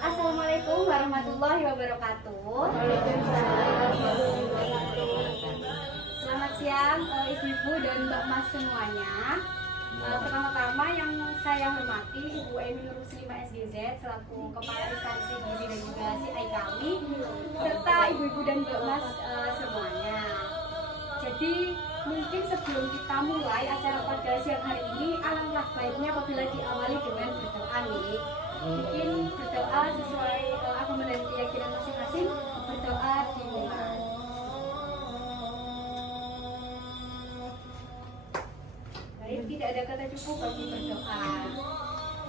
Assalamualaikum warahmatullahi wabarakatuh. Selamat siang ibu-ibu dan mbak mas semuanya. Pertama-tama yang saya hormati Ibu Emi Nur Muslimah SGZ selaku Kepala Instansi Gizi dan juga CI kami, serta ibu-ibu dan mbak mas semuanya. Jadi mungkin sebelum kita mulai acara pada siang hari ini, alangkah baiknya apabila diawali dengan berdoa nih. Mungkin berdoa sesuai agama dan keyakinan masing-masing, berdoa dimulai. Baik, tidak ada kata cukup bagi berdoa.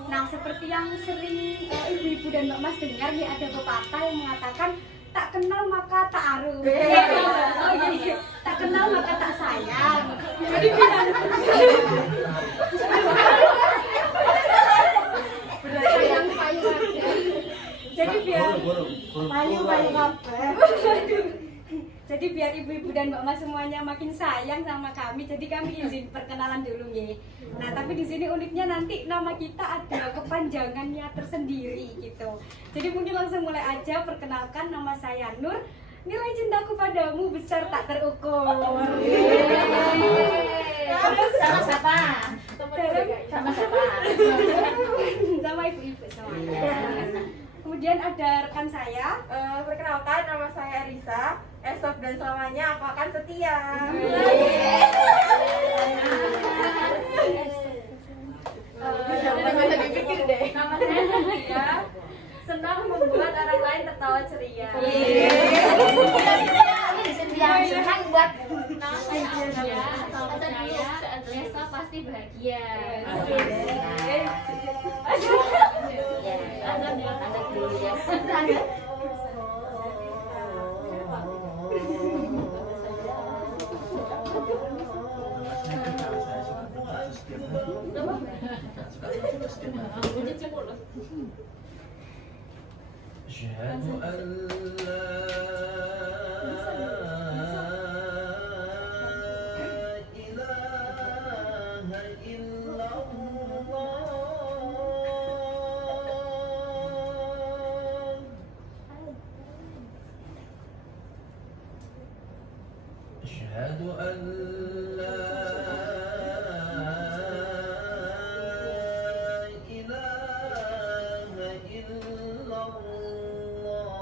Nah, seperti yang sering ibu-ibu dan mbak mas dengar nih, ada pepatah yang mengatakan tak kenal maka tak aruf. Oh iya, tak kenal maka tak sayang. Jadi jadi biar ibu-ibu dan mbak mas semuanya makin sayang sama kami, jadi kami izin perkenalan dulu nih. Nah, tapi di sini uniknya nanti nama kita ada kepanjangannya tersendiri gitu. Jadi mungkin langsung mulai aja, perkenalkan, nama saya Nur. Nilai cintaku padamu besar tak terukur. Sama siapa? Sama siapa? Sama ibu-ibu semuanya. Kemudian ada rekan saya. Perkenalkan, nama saya Risa. Esok dan selamanya aku akan setia. Nama saya Setia. Senang membuat orang lain tertawa ceria. Senang buat Nama saya Alia, atau saya Lesa pasti bahagia. أشهد أن لا إله إلا الله أشهد أن لا إله إلا الله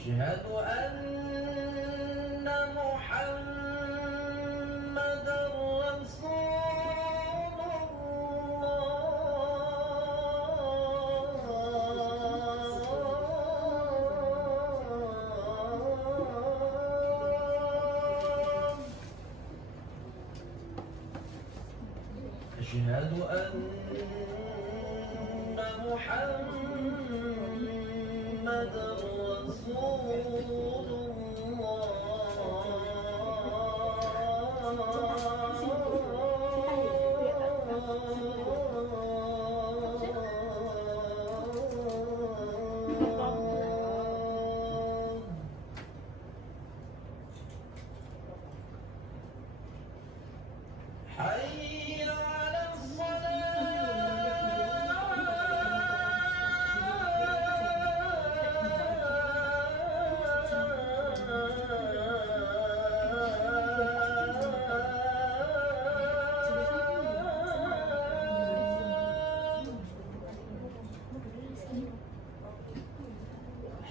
أشهد أن محمدا رسول الله أشهد أن محمدا رسول الله حي على حي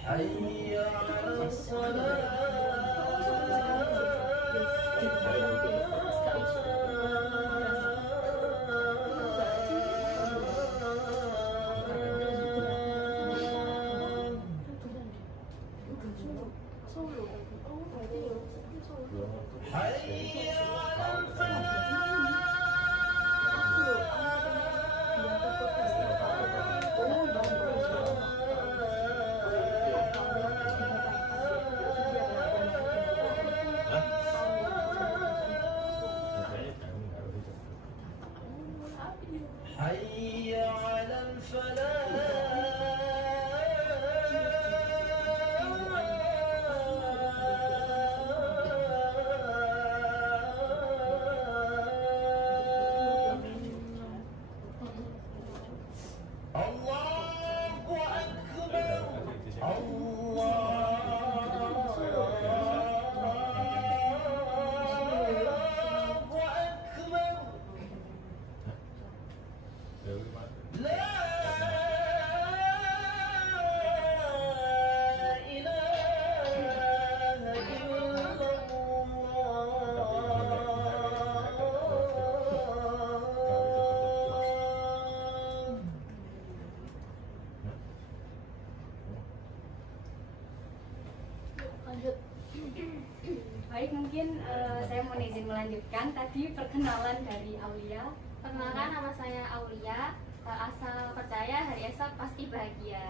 على حي على حي على الفلاح Baik, mungkin saya mau izin melanjutkan. Tadi perkenalan dari Aulia. Perkenalkan, nama saya Aulia. Asal percaya hari esok pasti bahagia.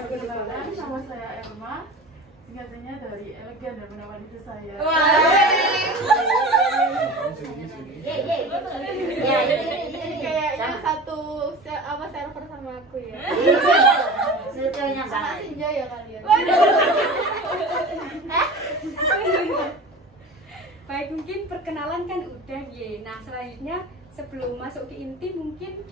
Perkenalkan, nama saya Erma. Singkatannya dari elegan dan menawan itu saya. Kayaknya satu server sama aku ya. Anak senja ya kalian. Baik, mungkin perkenalan kan udah ya. Nah, selanjutnya sebelum masuk ke inti mungkin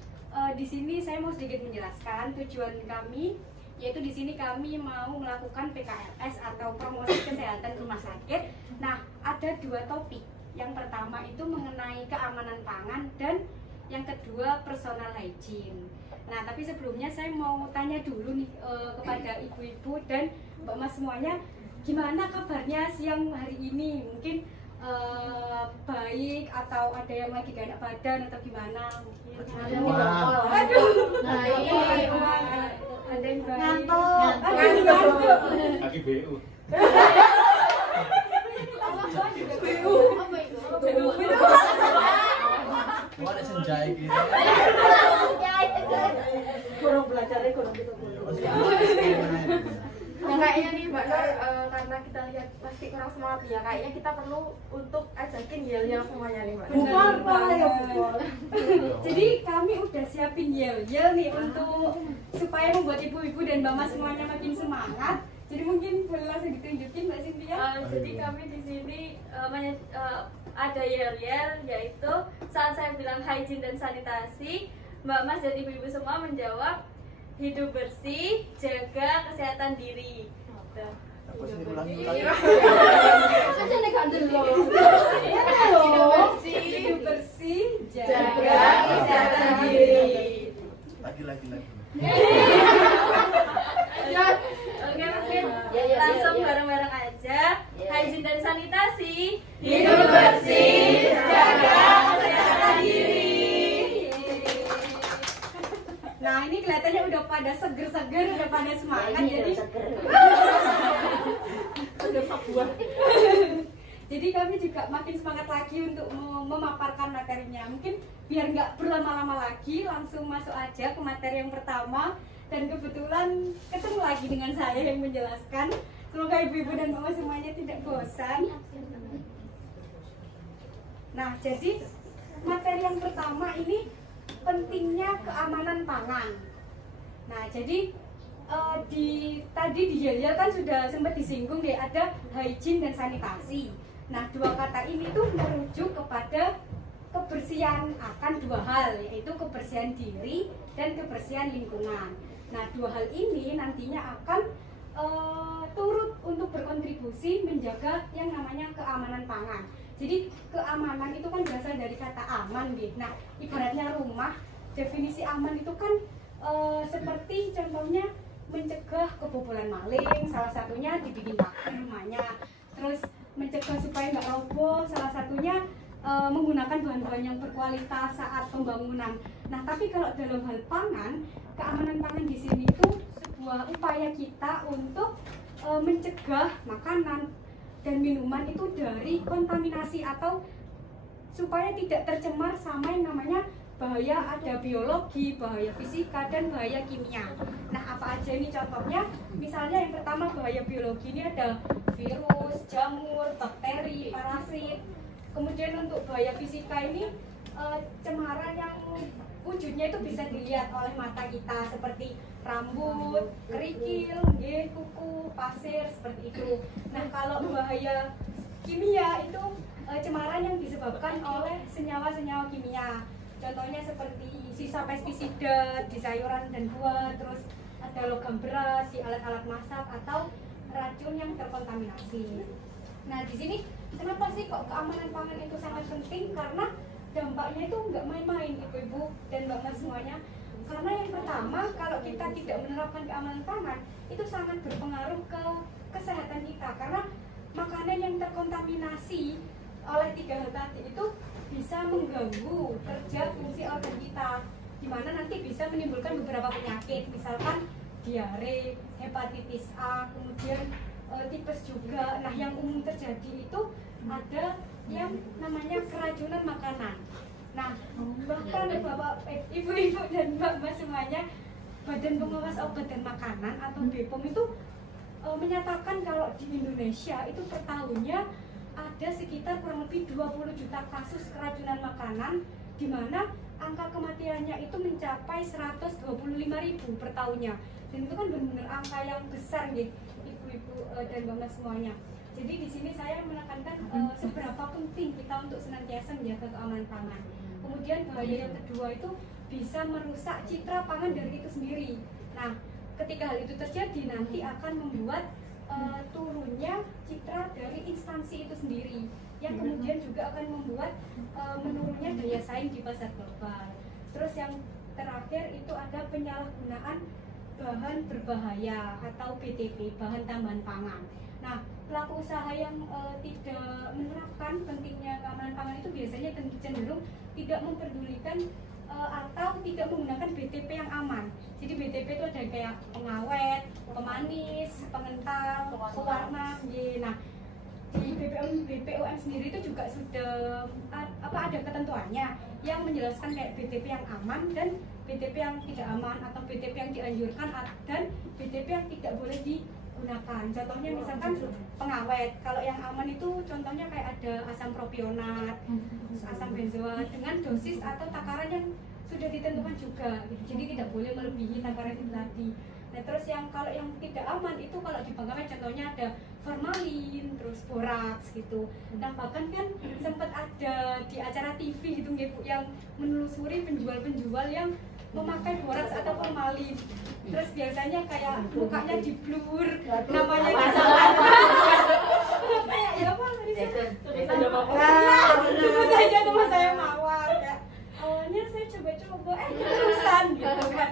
di sini saya mau sedikit menjelaskan tujuan kami, yaitu di sini kami mau melakukan PKLS atau promosi kesehatan rumah sakit. Nah, ada dua topik. Yang pertama itu mengenai keamanan pangan dan yang kedua personal hygiene. Nah, tapi sebelumnya saya mau tanya dulu nih kepada ibu-ibu dan mbak-mas semuanya, gimana kabarnya siang hari ini? Mungkin baik atau ada yang lagi gak enak badan atau gimana mungkin? Aduh, ada yang baik. Ngantuk. Lagi BU. Wah, ada senjai gitu. Kurang belajarnya kurang gitu. Nah, kayaknya nih Mbak Nur, karena kita lihat pasti kurang semangat ya, kayaknya kita perlu untuk ajakin yel-yel semuanya nih Mbak. Benar banget. Jadi kami udah siapin yel-yel nih untuk supaya membuat ibu-ibu dan mama semuanya makin semangat. Jadi mungkin boleh langsung ditunjukin Mbak Cynthia. Jadi kami di sini ada yel-yel, yaitu saat saya bilang hygiene dan sanitasi, Mbak Mas dan ibu-ibu semua menjawab hidup bersih, jaga kesehatan diri. Apa sih ulangi? Hidup bersih, jaga kesehatan diri. Lagi. Oke, mungkin langsung bareng-bareng aja. Hygiene dan sanitasi, Hidup bersih, jaga kesehatan diri. Nah, ini kelihatannya udah pada seger-seger, udah pada semangat. Jadi kami juga makin semangat lagi untuk memaparkan materinya. Mungkin biar nggak berlama-lama lagi, langsung masuk aja ke materi yang pertama. Dan kebetulan ketemu lagi dengan saya yang menjelaskan. Semoga ibu-ibu dan mama semuanya tidak bosan. Nah, jadi materi yang pertama ini pentingnya keamanan pangan. Nah, jadi tadi di yel-yel kan sudah sempat disinggung deh, ada hygiene dan sanitasi. Nah, dua kata ini tuh merujuk kepada kebersihan akan dua hal, yaitu kebersihan diri dan kebersihan lingkungan. Nah, dua hal ini nantinya akan turut untuk berkontribusi menjaga yang namanya keamanan pangan. Jadi keamanan itu kan berasal dari kata aman, gitu. Nah, ibaratnya rumah, definisi aman itu kan seperti contohnya mencegah kebobolan maling, salah satunya dibikin pagar rumahnya. Terus mencegah supaya nggak roboh, salah satunya menggunakan bahan-bahan yang berkualitas saat pembangunan. Nah, tapi kalau dalam hal pangan, keamanan pangan di sini itu sebuah upaya kita untuk mencegah makanan dan minuman itu dari kontaminasi atau supaya tidak tercemar sama yang namanya bahaya, ada biologi, bahaya fisika, dan bahaya kimia. Nah, apa aja ini contohnya? Misalnya yang pertama bahaya biologi ini ada virus, jamur, bakteri, parasit. Kemudian untuk bahaya fisika ini cemaran yang wujudnya itu bisa dilihat oleh mata kita seperti rambut, kerikil, kuku, pasir, seperti itu. Nah, kalau bahaya kimia itu cemaran yang disebabkan oleh senyawa-senyawa kimia. Contohnya seperti sisa pestisida di sayuran dan buah, terus ada logam berat di alat-alat masak atau racun yang terkontaminasi. Nah, di sini Kenapa sih kok keamanan pangan itu sangat penting? Karena dampaknya itu nggak main-main ibu-ibu dan bapak semuanya. Karena yang pertama, kalau kita tidak menerapkan keamanan pangan itu sangat berpengaruh ke kesehatan kita, karena makanan yang terkontaminasi oleh 3 hal tadi itu bisa mengganggu kerja fungsi organ kita, dimana nanti bisa menimbulkan beberapa penyakit, misalkan diare, hepatitis A, kemudian tipes juga. Nah, yang umum terjadi itu ada yang namanya keracunan makanan. Nah, bahkan bapak, ibu-ibu dan mbak-mbak semuanya, Badan Pengawas Obat dan Makanan atau BPOM itu menyatakan kalau di Indonesia itu per tahunnya ada sekitar kurang lebih 20 juta kasus keracunan makanan, di mana angka kematiannya itu mencapai 125.000 per tahunnya. Dan itu kan benar-benar angka yang besar nih, ibu-ibu dan bapak semuanya. Jadi di sini saya menekankan seberapa penting kita untuk senantiasa menjaga keamanan pangan. Kemudian bahaya yang kedua itu bisa merusak citra pangan dari itu sendiri. Nah, ketika hal itu terjadi nanti akan membuat turunnya citra dari instansi itu sendiri, yang kemudian juga akan membuat menurunnya daya saing di pasar global. Terus yang terakhir itu ada penyalahgunaan bahan berbahaya atau BTP, bahan tambahan pangan. Nah, pelaku usaha yang tidak menerapkan pentingnya keamanan pangan itu biasanya cenderung tidak memperdulikan atau tidak menggunakan BTP yang aman. Jadi BTP itu ada kayak pengawet, pemanis, pengental, pewarna. Nah, di BPOM sendiri itu juga sudah ada ketentuannya yang menjelaskan kayak BTP yang aman dan BTP yang tidak aman, atau BTP yang dianjurkan dan BTP yang tidak boleh digunakan. Contohnya misalkan pengawet, kalau yang aman itu contohnya kayak ada asam propionat, asam benzoat dengan dosis atau takaran yang sudah ditentukan juga, jadi tidak boleh melebihi takaran itu tadi. Nah, terus yang kalau yang tidak aman itu kalau di pengawet contohnya ada formalin, terus boraks gitu. Nah, bahkan kan sempat ada di acara TV gitu Bu yang menelusuri penjual-penjual yang memakai boraks atau formalin. Terus biasanya kayak mukanya di blur, namanya disalah. Kayak ya apa tadi? Sebut saja nama saya Mawar. Kayak awalnya saya coba-coba, terusan gitu kan.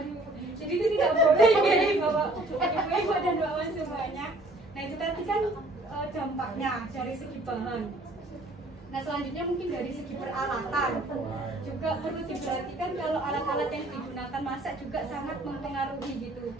Jadi itu tidak boleh ya bapak ibu-ibu dan bapak semuanya. Nah, itu tadi kan dampaknya dari segi bahan. Nah, selanjutnya mungkin dari segi peralatan juga perlu diperhatikan kalau alat-alat yang digunakan masak juga sangat mempengaruhi gitu.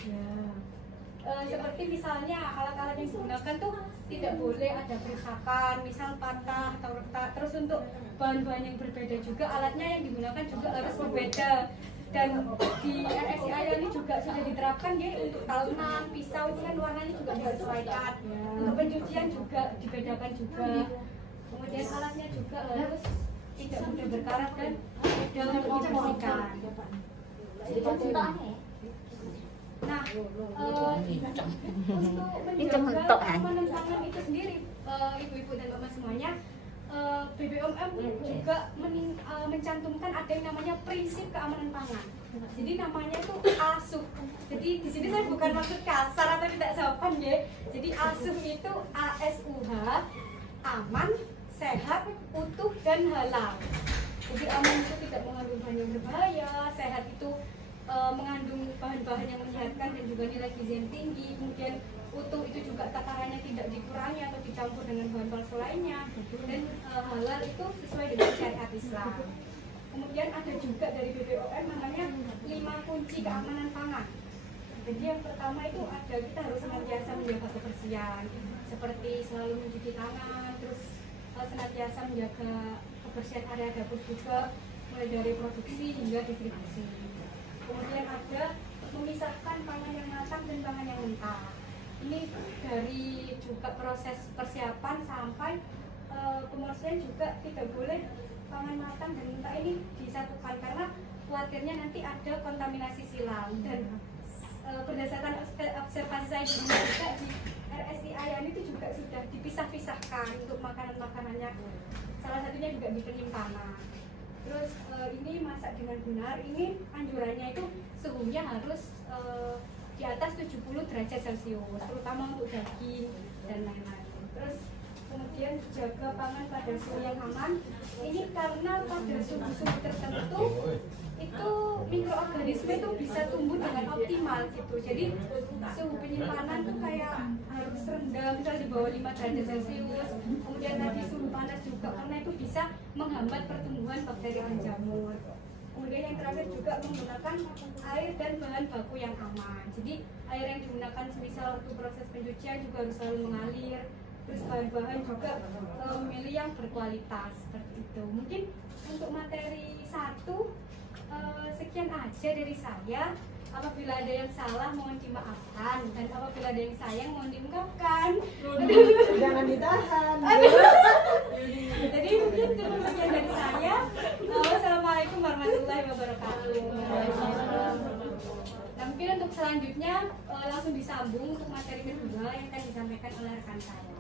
Seperti misalnya alat-alat yang digunakan tuh tidak boleh ada kerusakan, misal patah atau retak. Terus untuk bahan-bahan yang berbeda juga alatnya yang digunakan juga harus berbeda. Dan di RSIA ini juga sudah diterapkan ya untuk talenan, pisau itu kan warnanya juga disesuaikan. Untuk pencucian juga dibedakan juga. Kemudian alatnya juga harus tidak mudah berkarat dan mudah untuk dibersihkan. Nah, untuk menjaga keamanan pangan itu sendiri, ibu-ibu dan bapak semuanya, BPOM juga mencantumkan ada yang namanya prinsip keamanan pangan. Jadi namanya itu ASUH. Jadi di sini saya bukan maksud kasar atau tidak sopan ya. Jadi ASUH itu ASUH, aman, sehat, utuh, dan halal. Jadi aman itu tidak mengandung bahan yang berbahaya, sehat itu mengandung bahan-bahan yang menyehatkan dan juga nilai gizi yang tinggi, kemudian utuh itu juga takarannya tidak dikurangi atau dicampur dengan bahan palsu lainnya, dan halal itu sesuai dengan syariat Islam. Kemudian ada juga dari BPOM namanya 5 kunci keamanan pangan. Jadi yang pertama itu ada kita harus senantiasa menjaga kebersihan, seperti selalu mencuci tangan, terus senantiasa menjaga kebersihan area dapur juga, mulai dari produksi hingga distribusi. Kemudian ada memisahkan pangan yang matang dan pangan yang mentah. Ini dari juga proses persiapan sampai pemrosesan juga tidak boleh pangan matang dan mentah ini disatukan karena khawatirnya nanti ada kontaminasi silang. Dan berdasarkan observasi saya di juga di RSIA itu juga sudah dipisah-pisahkan untuk makanan-makanannya. Salah satunya juga di penyimpanan. Terus ini masak dengan benar, ini anjurannya itu suhunya harus di atas 70 derajat Celcius, terutama untuk daging dan lain-lain. Terus kemudian jaga pangan pada suhu yang aman. Ini karena pada suhu-suhu tertentu itu mikroorganisme itu bisa tumbuh dengan optimal gitu. Jadi suhu penyimpanan tuh kayak harus rendah, misalnya di bawah 5 derajat Celcius. Kemudian tadi suhu panas juga karena itu bisa menghambat pertumbuhan bakteri dan jamur. Kemudian yang terakhir juga menggunakan air dan bahan baku yang aman. Jadi air yang digunakan semisal waktu proses pencucian juga harus selalu mengalir. Terus bahan-bahan juga memilih yang berkualitas seperti itu. Mungkin untuk materi 1 sekian aja dari saya. Apabila ada yang salah mohon dimaafkan, dan apabila ada yang sayang mohon diungkapkan. Jangan ditahan. Jadi mungkin itu sekian dari saya. Wassalamualaikum warahmatullahi wabarakatuh. Nah, mungkin untuk selanjutnya langsung disambung untuk materi kedua yang akan disampaikan oleh rekan saya.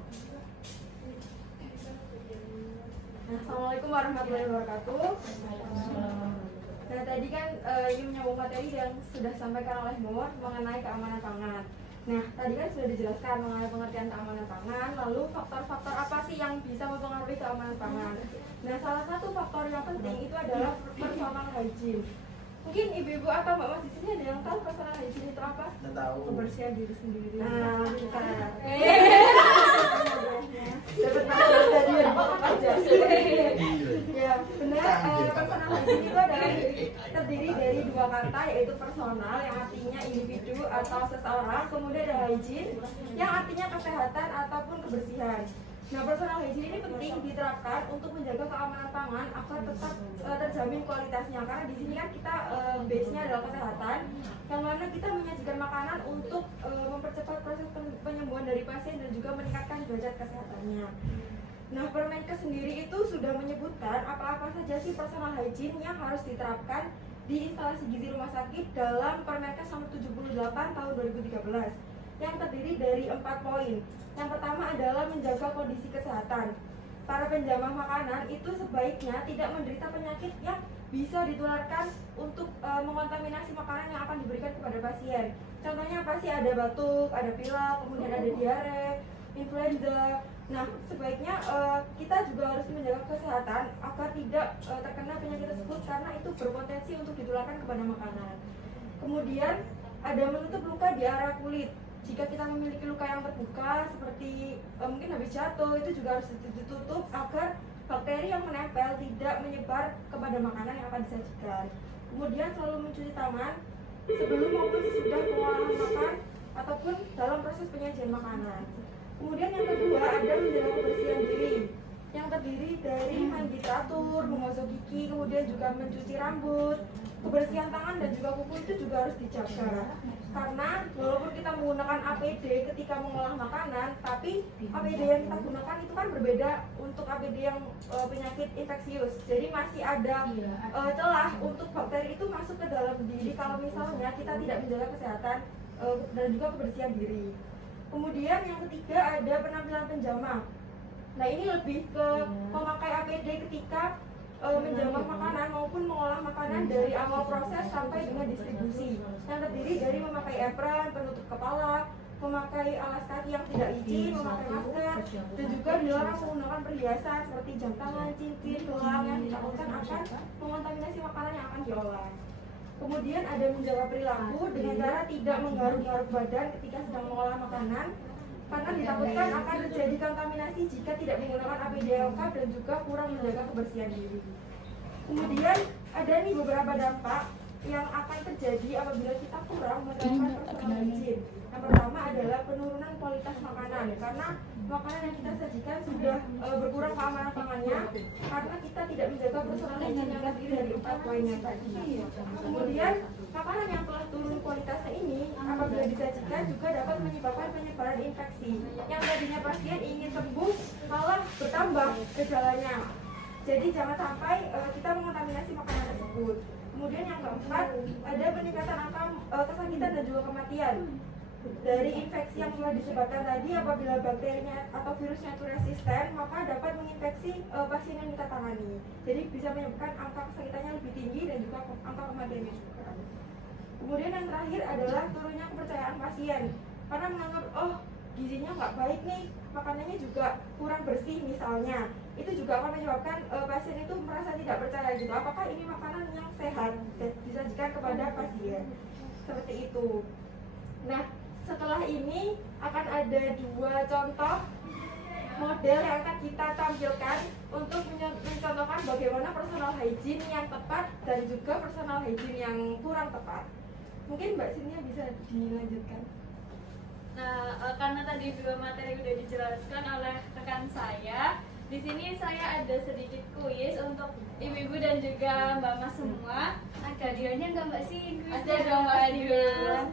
Assalamualaikum warahmatullahi wabarakatuh. Nah tadi kan ini menyambung materi yang sudah disampaikan oleh Nur mengenai keamanan pangan. Nah tadi kan sudah dijelaskan mengenai pengertian keamanan pangan, lalu faktor-faktor apa sih yang bisa mempengaruhi keamanan pangan. Nah salah satu faktor yang penting itu adalah personal hygiene. Mungkin ibu-ibu atau mbak-mbak di sini ada yang tahu personal hygiene itu apa? Nggak tahu. Kebersihan diri sendiri. Nah kita dapat pelajaran dari yang aja. Ya benar, personal hygiene itu adalah terdiri dari dua kata, yaitu personal yang artinya individu atau seseorang, kemudian ada hygiene yang artinya kesehatan ataupun kebersihan. Nah, personal hygiene ini penting diterapkan untuk menjaga keamanan pangan agar tetap terjamin kualitasnya. Karena di sini kan kita base-nya adalah kesehatan, yang mana kita menyajikan makanan untuk mempercepat proses penyembuhan dari pasien dan juga meningkatkan derajat kesehatannya. Nah, Permenkes sendiri itu sudah menyebutkan apa-apa saja sih personal hygiene yang harus diterapkan di instalasi gizi rumah sakit dalam Permenkes nomor 78 tahun 2013 yang terdiri dari 4 poin. Yang pertama adalah menjaga kondisi kesehatan. Para penjamah makanan itu sebaiknya tidak menderita penyakit yang bisa ditularkan untuk mengontaminasi makanan yang akan diberikan kepada pasien. Contohnya apa sih? Ada batuk, ada pilek, kemudian ada diare, influenza. Nah, sebaiknya kita juga harus menjaga kesehatan agar tidak terkena penyakit tersebut karena itu berpotensi untuk ditularkan kepada makanan. Kemudian ada menutup luka di area kulit. Jika kita memiliki luka yang terbuka seperti mungkin habis jatuh, itu juga harus ditutup agar bakteri yang menempel tidak menyebar kepada makanan yang akan disajikan. Kemudian selalu mencuci tangan sebelum maupun sesudah pengolahan makan ataupun dalam proses penyajian makanan. Kemudian yang kedua ada menjaga kebersihan diri yang terdiri dari mandi teratur, menggosok gigi, kemudian juga mencuci rambut. Kebersihan tangan dan juga kuku itu juga harus dijaga. Karena walaupun kita menggunakan APD ketika mengolah makanan, tapi APD yang kita gunakan itu kan berbeda untuk APD yang penyakit infeksius. Jadi masih ada celah untuk bakteri itu masuk ke dalam diri kalau misalnya kita tidak menjaga kesehatan dan juga kebersihan diri. Kemudian yang ketiga ada penampilan penjamah. Nah ini lebih ke memakai APD ketika menjamah makanan maupun mengolah makanan dari awal proses sampai dengan distribusi, yang terdiri dari memakai apron, penutup kepala, memakai alas kaki yang tidak licin, memakai masker, dan juga dilarang menggunakan perhiasan seperti jam tangan, cincin, gelang yang ditakutkan akan mengontaminasi makanan yang akan diolah. Kemudian ada menjaga perilaku dengan cara tidak menggaruk-garuk badan ketika sedang mengolah makanan, karena ditakutkan akan terjadi kontaminasi jika tidak menggunakan APD lengkap dan juga kurang menjaga kebersihan diri. Kemudian ada nih beberapa dampak yang akan terjadi apabila kita kurang menerapkan personal hygiene. Yang pertama adalah penurunan kualitas makanan, karena makanan yang kita sajikan sudah berkurang keamanan pangannya karena kita tidak menjaga personal hygiene yang terdiri dari 4 poinnya tadi. Kemudian makanan yang telah turun kualitasnya ini apabila disajikan juga dapat menyebabkan penyebaran infeksi yang tadinya pasien ingin sembuh malah bertambah gejalanya. Jadi jangan sampai kita mengontaminasi makanan tersebut. Kemudian yang keempat, ada peningkatan angka kesakitan dan juga kematian dari infeksi yang telah disebabkan tadi. Apabila bakterinya atau virusnya itu resisten, maka dapat menginfeksi pasien yang kita tangani. Jadi bisa menyebabkan angka kesakitannya lebih tinggi dan juga angka kematiannya juga. Kemudian yang terakhir adalah turunnya kepercayaan pasien, karena menganggap gizinya nggak baik nih, makanannya juga kurang bersih misalnya, itu juga akan menyebabkan pasien itu merasa tidak percaya gitu, apakah ini makanan yang sehat dan disajikan kepada pasien, seperti itu. Nah, setelah ini akan ada 2 contoh model yang akan kita tampilkan untuk mencontohkan bagaimana personal hygiene yang tepat dan juga personal hygiene yang kurang tepat. Mungkin Mbak Sinia bisa dilanjutkan. Nah, karena tadi 2 materi sudah dijelaskan oleh rekan saya, di sini saya ada sedikit kuis untuk ibu-ibu dan juga Mbak Mas semua. Ada hadiahnya nggak Mbak Sin? Ada dong Mbak Adila.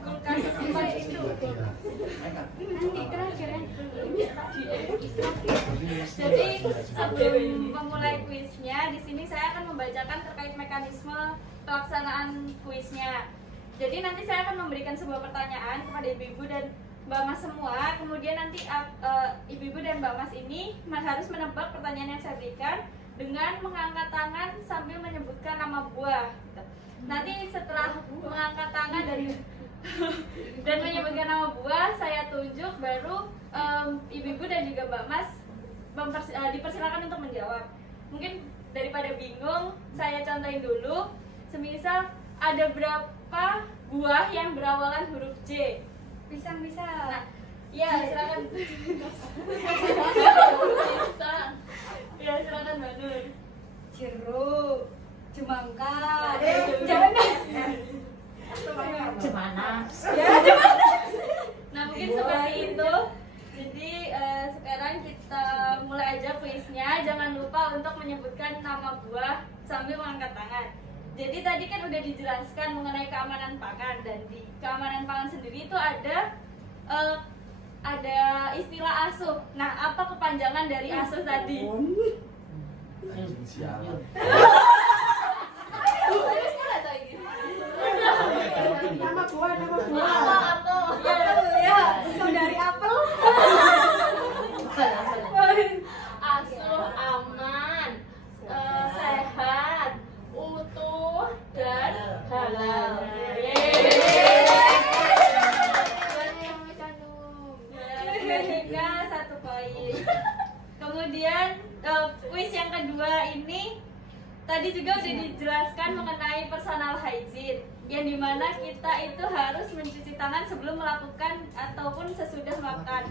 Kulkas sama itu. Nanti terakhir ya. Jadi sebelum memulai kuisnya, di sini saya akan membacakan terkait mekanisme pelaksanaan kuisnya. Jadi nanti saya akan memberikan sebuah pertanyaan kepada ibu-ibu dan Mbak Mas semua. Kemudian nanti ibu-ibu dan Mbak Mas ini harus menebak pertanyaan yang saya berikan dengan mengangkat tangan sambil menyebutkan nama buah. Nanti setelah mengangkat tangan dan menyebutkan nama buah, saya tunjuk, baru ibu-ibu dan juga Mbak Mas dipersilakan untuk menjawab. Mungkin daripada bingung, saya contohin dulu. Semisal ada berapa buah yang berawalan huruf J? Pisang bisa. Nah, ya silakan. Ya silakan Mbak Nur. Jeruk, semangka, Jemanas. Nah mungkin seperti itu. Jadi sekarang kita mulai aja kuisnya. Jangan lupa untuk menyebutkan nama buah sambil mengangkat tangan. Jadi tadi kan udah dijelaskan mengenai keamanan pangan, dan di keamanan pangan sendiri itu ada istilah ASUH. Nah, apa kepanjangan dari ASUH tadi? Sialan. Nama buah. Ya, dari apel. ASUH aman, sehat, utuh, dan halal. Hingga 1 poin. Kemudian kuis yang kedua ini tadi juga sudah dijelaskan mengenai personal hygiene, yang dimana kita itu harus mencuci tangan sebelum melakukan ataupun sesudah makan.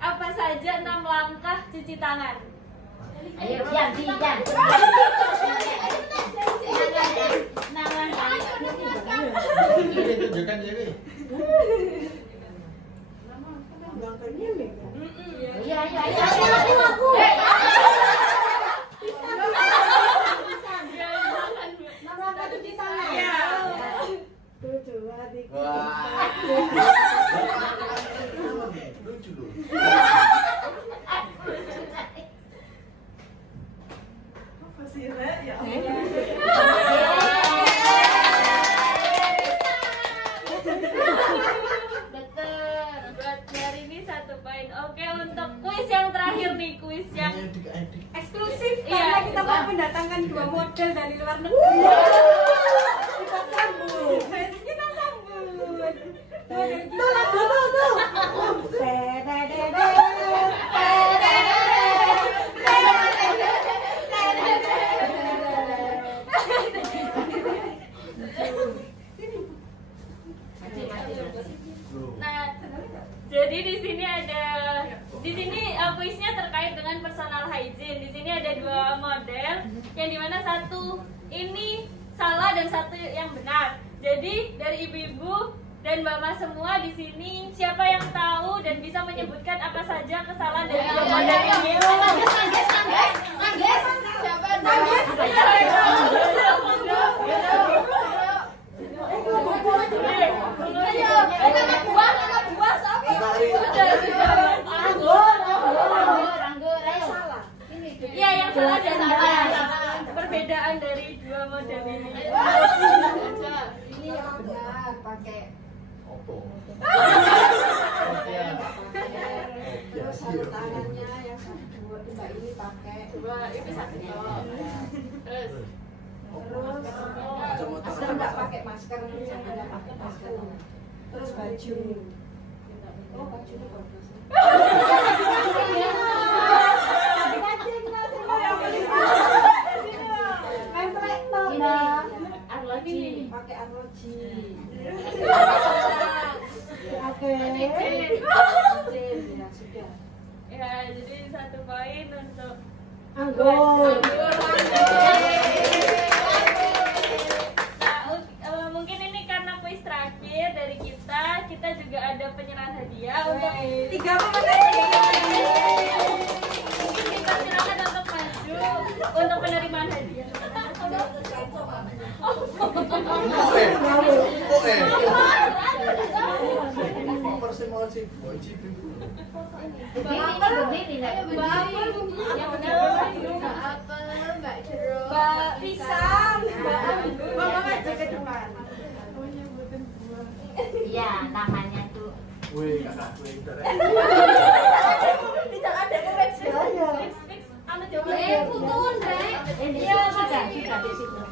Apa saja 6 langkah cuci tangan? Ayo, diam. Ini tunjukkan Dewi. Iya. Wah. Lucu loh. Buat hari ini 1 poin. Oke, untuk kuis yang terakhir nih, kuis yang Eksklusif Iya. karena kita mau mendatangkan 2 model dari luar negeri. Kita sambut. Kita sambut. Tuh lagu tuh. Nah, jadi di sini kuisnya terkait dengan personal hygiene. Di sini ada 2 model, yang dimana satu ini salah dan satu yang benar. Jadi dari ibu-ibu dan Mbak Mas semua di sini, siapa yang tahu dan bisa menyebutkan apa saja kesalahan dari 2 model ini? Iya, yang salah dan benar. Perbedaan dari 2 model ini. Ini yang benar pakai Oppo. terus sarung tangannya yang dua ini pakai Coba itu satu. Terus asal nggak pakai masker, jangan nggak pakai masker. Terus baju Oh, bajunya bagus. Arloji, pakai arloji. Oke. Ya, sudah. Ya, jadi 1 poin untuk Anggur. Nah, mungkin ini karena kuis terakhir dari kita juga ada penyerahan hadiah untuk 3 pemenang. mungkin kita silakan untuk maju untuk penerimaan hadiah. Mbak Pisang, Mbak Anggur. Mama maju ke depan. Iya, namanya tuh. Wih, kakak gue udah. Tidak ada yang Fix, anu coba. Iya, sudah di situ.